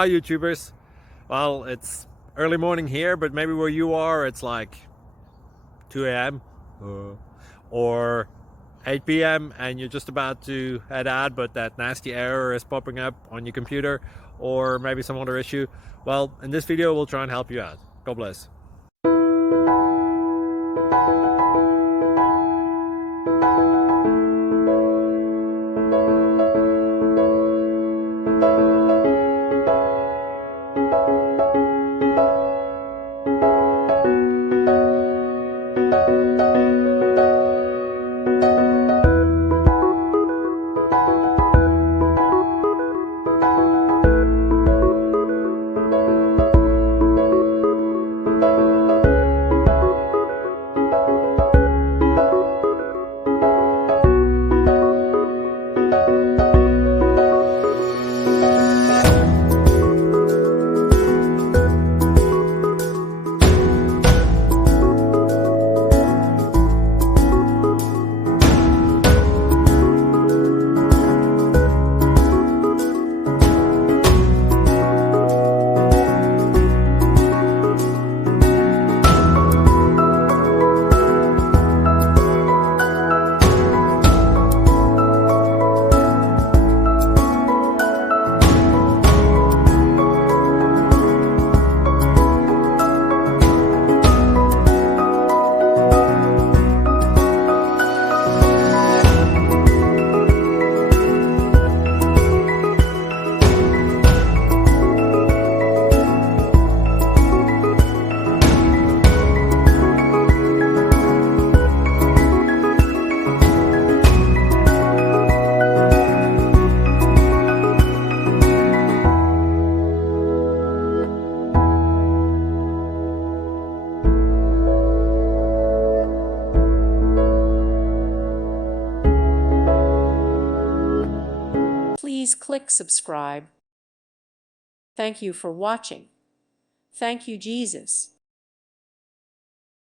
Hi YouTubers. Well, it's early morning here, but maybe where you are it's like 2 a.m. or 8 p.m. and you're just about to head out, but that nasty error is popping up on your computer, or maybe some other issue. Well, in this video we'll try and help you out. God bless. Please click subscribe. Thank you for watching. Thank you, Jesus.